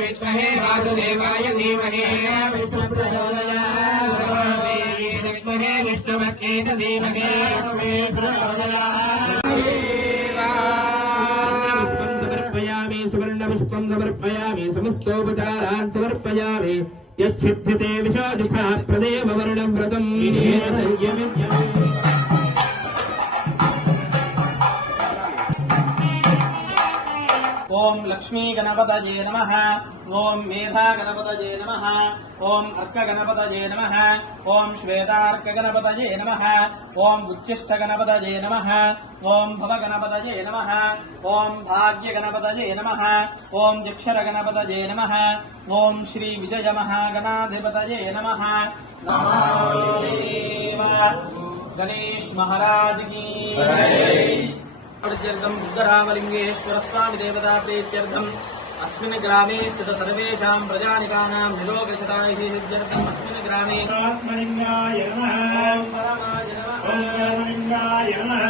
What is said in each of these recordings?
विद्महे वासुदेवाय धीमहि च धीमहि पुष्पं समर्पयामि सुवर्णपुष्पं समर्पयामि समस्तोपचारान् समर्पयामि। यच्छिद्यते विशाजुषा प्रदेव ओम लक्ष्मी गणपतये नमः। ओम मेधा गणपतये नमः। ओम अर्क गणपतये नमः। ओम श्वेतार्क नम नमः। ओम उच्छिष्ट गणपतये नम। ओं भव गणपतये नम। ओं भाग्य गणपतये नमः। ओम जक्षर गणपतये नमः। ओम श्री विजय महागणाधिपतये नमः। नमः गणेश महाराज की కీ प्रत्यर्थम बुद्धरामलिंगेश्वर स्वामी देवता प्रीत्यर्थम अस्मिन् ग्रामे स्थित सर्वेषां प्रजानिकानां निरोगशतायै सिद्ध्यर्थम् अस्मिन् ग्रामे परमाय नमः। रामलिङ्गाय नमः।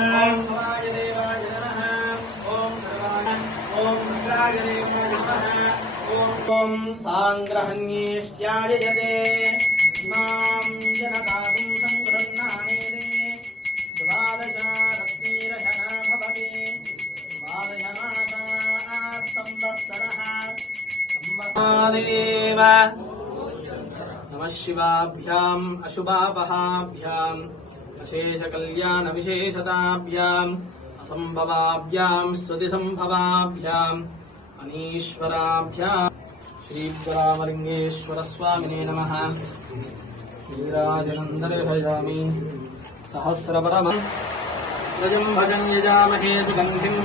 देवाय नमः। ॐ सर्वाय ॐ रुद्राय देवाय नमः। ॐ ॐ साङ्ग्रहण्येष्ट्याय जते संवत्सरादेव नमः शिवाभ्याम्, अशुभापहाभ्याम्, अशेषकल्याणविशेषताभ्याम्, असम्भवाभ्याम्, स्तुतिसम्भवाभ्याम्, अनीश्वराभ्याम्। नमः। नीराजनन्दर्शयामि सहस्रपरमम् रजम् भजन् यजामहे सुगन्धिम्